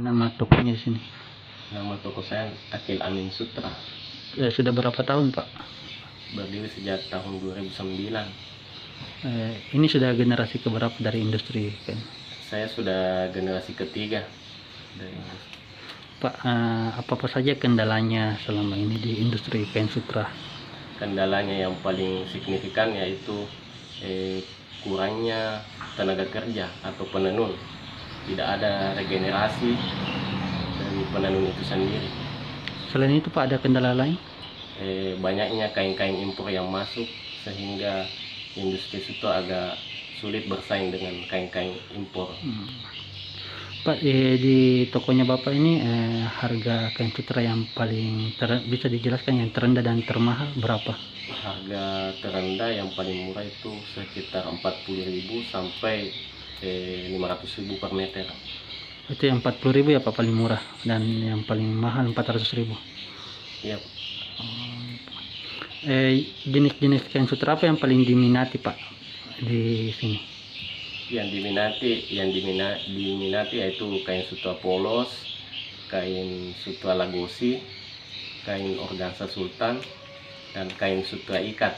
Nama tokonya di sini. Nama toko saya Akil Amin Sutra. Sudah berapa tahun, Pak? Berdiri sejak tahun 2009. Ini sudah generasi keberapa dari industri kan? Saya sudah generasi ketiga dari industri. Pak, apa saja kendalanya selama ini di industri kain sutra? Kendalanya yang paling signifikan yaitu kurangnya tenaga kerja atau penenun. Tidak ada regenerasi dari penenun itu sendiri. Selain itu, Pak, ada kendala lain? Banyaknya kain-kain impor yang masuk sehingga industri itu agak sulit bersaing dengan kain-kain impor. Pak, di tokonya Bapak ini harga kain sutra yang paling bisa dijelaskan yang terendah dan termahal berapa? Harga terendah yang paling murah itu sekitar 40.000 sampai 500.000 per meter. Itu yang 40.000 ya Pak paling murah, dan yang paling mahal 400.000. Iya. Jenis-jenis kain sutra apa yang paling diminati Pak di sini? Yang diminati yaitu kain sutra polos, kain sutra lagosi, kain organza sultan, dan kain sutra ikat.